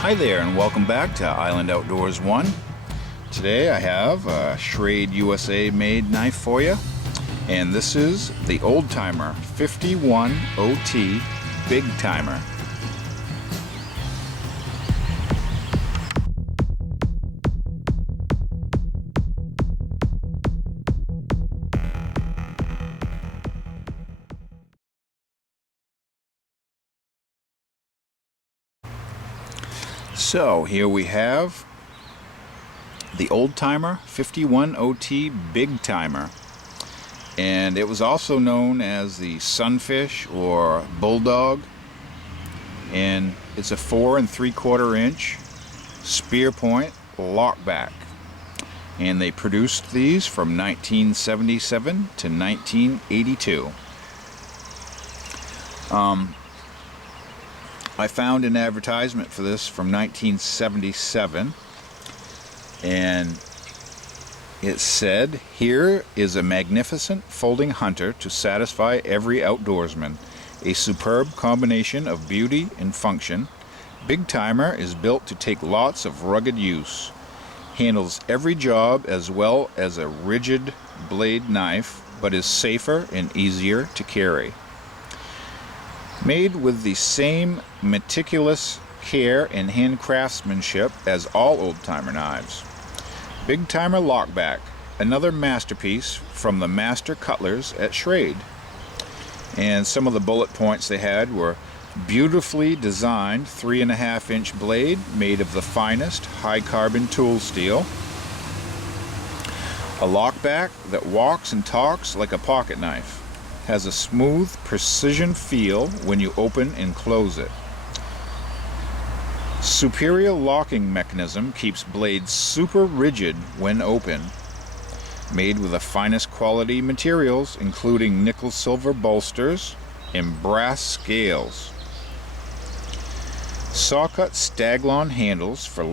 Hi there and welcome back to Island Outdoors 1. Today I have a Schrade U.S.A. made knife for you, and this is the Old Timer 51 OT Big Timer. So here we have the Old Timer 51 OT Big Timer, and it was also known as the Sunfish or Bulldog, and it's a 4 3/4 inch spear point lockback, and they produced these from 1977 to 1982. I found an advertisement for this from 1977, and it said, "Here is a magnificent folding hunter to satisfy every outdoorsman. A superb combination of beauty and function. Big Timer is built to take lots of rugged use. Handles every job as well as a rigid blade knife, but is safer and easier to carry. Made with the same meticulous care and hand craftsmanship as all Old Timer knives. Big Timer Lockback, another masterpiece from the master cutlers at Schrade." And some of the bullet points they had were: beautifully designed 3.5 inch blade made of the finest high carbon tool steel. A lockback that walks and talks like a pocket knife. Has a smooth precision feel when you open and close it. Superior locking mechanism keeps blades super rigid when open. Made with the finest quality materials, including nickel silver bolsters and brass scales. Sawcut staglon handles for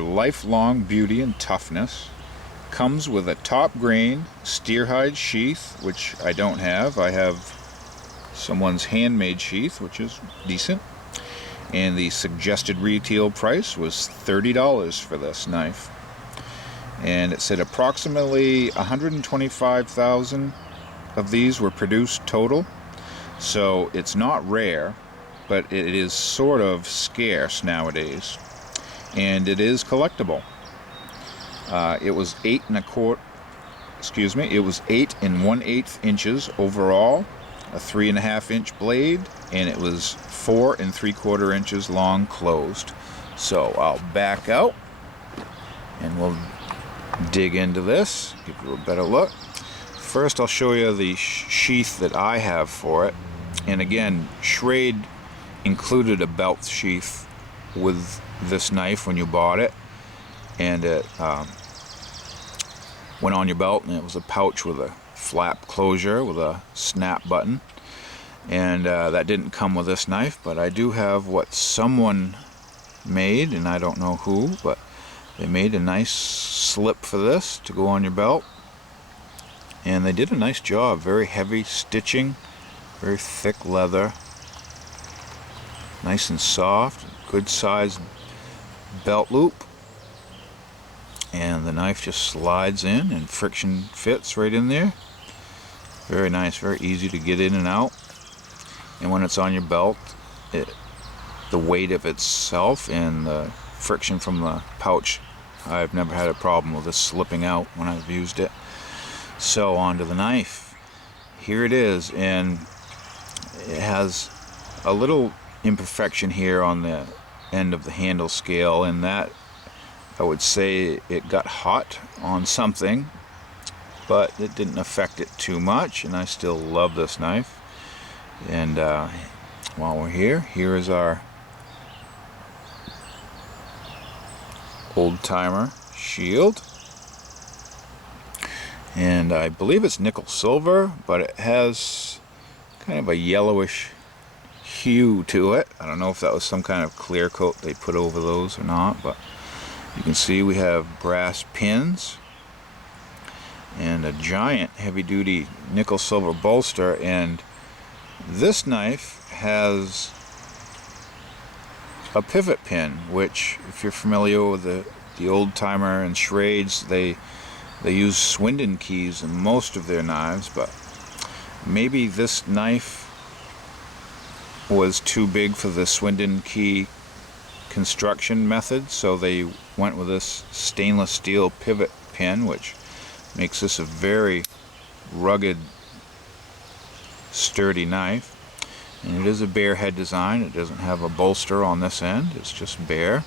lifelong beauty and toughness. Comes with a top grain steer hide sheath, which I don't have. I have someone's handmade sheath, which is decent. And the suggested retail price was $30 for this knife. And it said approximately 125,000 of these were produced total. So it's not rare, but it is sort of scarce nowadays. And it is collectible. It was 8 1/8 inches overall, a 3.5 inch blade, and it was 4 3/4 inches long closed. So I'll back out and we'll dig into this, give you a better look. First I'll show you the sheath that I have for it. And again, Schrade included a belt sheath with this knife when you bought it, and it went on your belt, and it was a pouch with a flap closure with a snap button. And that didn't come with this knife, but I do have what someone made, and I don't know who, but they made a nice slip for this to go on your belt, and they did a nice job. Very heavy stitching, very thick leather, nice and soft, good sized belt loop, and the knife just slides in and friction fits right in there. Very nice, very easy to get in and out. And when it's on your belt, the weight of itself and the friction from the pouch, I've never had a problem with this slipping out when I've used it. So onto the knife. Here it is, and it has a little imperfection here on the end of the handle scale, and that I would say it got hot on something, but it didn't affect it too much, and I still love this knife. And while we're here, here is our Old Timer shield, and I believe it's nickel silver, but it has kind of a yellowish hue to it. I don't know if that was some kind of clear coat they put over those or not, but you can see we have brass pins and a giant heavy-duty nickel silver bolster. And this knife has a pivot pin, which, if you're familiar with the old-timer and Schrades, they use Swindon keys in most of their knives, but maybe this knife was too big for the Swindon key construction method, so they went with this stainless steel pivot pin, which makes this a very rugged, sturdy knife. And it is a barehead design. It doesn't have a bolster on this end, it's just bare,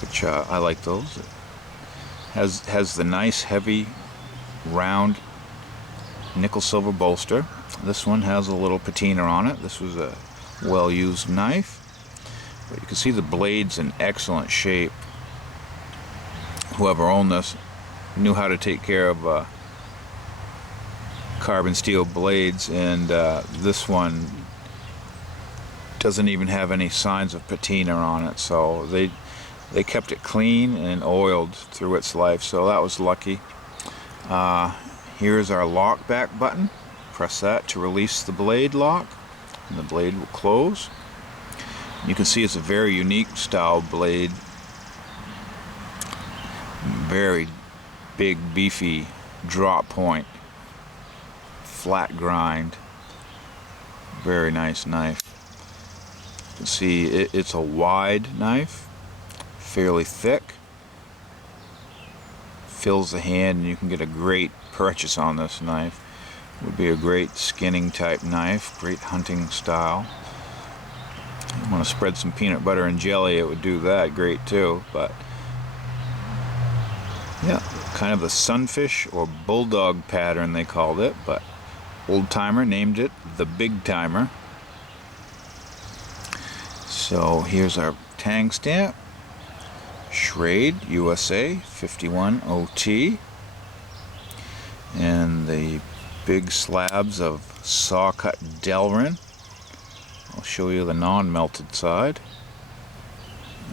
which I like those. It has the nice heavy round nickel silver bolster. This one has a little patina on it. This was a well-used knife, but you can see the blade's in excellent shape. Whoever owned this knew how to take care of carbon steel blades, and this one doesn't even have any signs of patina on it, so they kept it clean and oiled through its life, so that was lucky. Here's our lockback button. Press that to release the blade lock, and the blade will close. You can see it's a very unique style blade. Very big, beefy drop point, flat grind. Very nice knife. You can see it's a wide knife, fairly thick. Fills the hand, and you can get a great purchase on this knife. It would be a great skinning type knife, great hunting style. You want to spread some peanut butter and jelly, it would do that great too. But yeah, kind of the sunfish or bulldog pattern they called it, but old timer named it the big timer. So here's our tang stamp, Schrade U.S.A. 51 OT, and the big slabs of sawcut Delrin. I'll show you the non-melted side,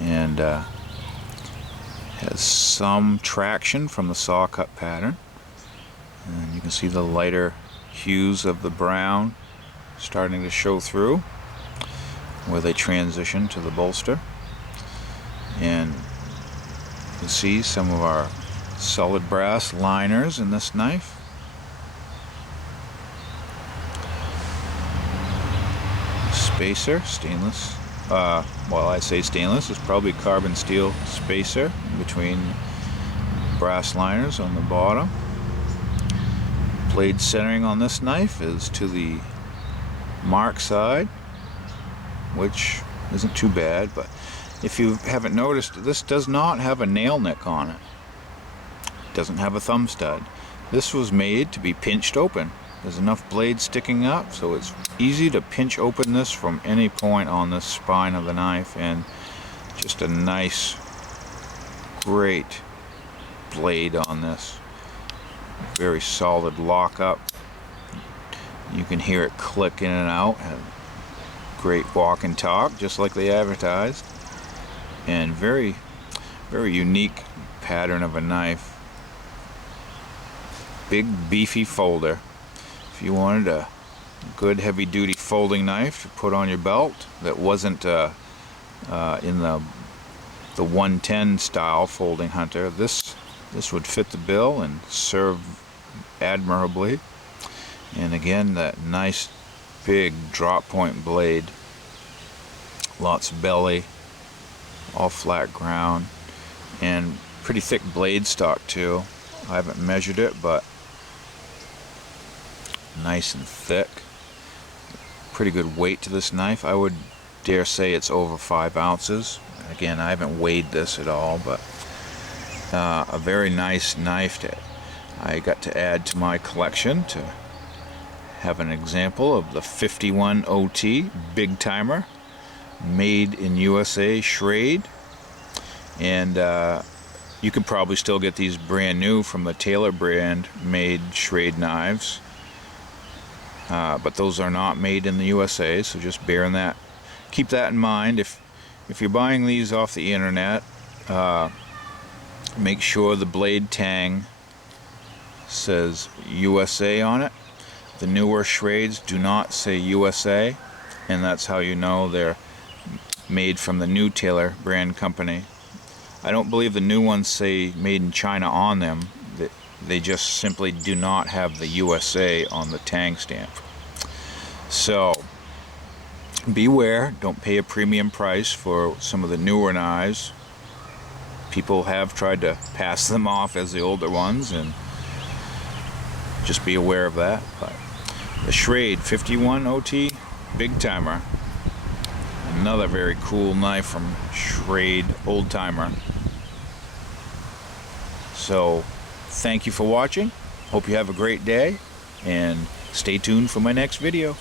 and has some traction from the sawcut pattern, and you can see the lighter hues of the brown starting to show through where they transition to the bolster. And you can see some of our solid brass liners in this knife. Spacer, stainless. Well, I say stainless, it's probably carbon steel spacer in between brass liners on the bottom. Blade centering on this knife is to the mark side, which isn't too bad, but if you haven't noticed, this does not have a nail nick on it. It doesn't have a thumb stud. This was made to be pinched open. There's enough blade sticking up, so it's easy to pinch open this from any point on the spine of the knife, and just a nice, great blade on this. Very solid lockup. You can hear it click in and out. Great walk and talk, just like they advertised. And very, very unique pattern of a knife. Big, beefy folder. If you wanted a good heavy-duty folding knife to put on your belt that wasn't in the 110 style folding hunter, this would fit the bill and serve admirably. And again, that nice big drop point blade, lots of belly, all flat ground, and pretty thick blade stock too. I haven't measured it, but nice and thick. Pretty good weight to this knife. I would dare say it's over 5 ounces. Again, I haven't weighed this at all, but a very nice knife that I got to add to my collection to have an example of the 51 OT big timer, made in USA, Schrade. And you could probably still get these brand new from the Taylor brand made Schrade knives. But those are not made in the USA, so just keep that in mind. If you're buying these off the internet, make sure the blade tang says USA on it. The newer Schrades do not say USA, and that's how you know they're made from the new Taylor brand company. I don't believe the new ones say made in China on them. They just simply do not have the USA on the tang stamp. So beware, don't pay a premium price for some of the newer knives. People have tried to pass them off as the older ones, and just be aware of that. But the Schrade 51 OT Big Timer, another very cool knife from Schrade Old Timer. So thank you for watching. Hope you have a great day, and stay tuned for my next video.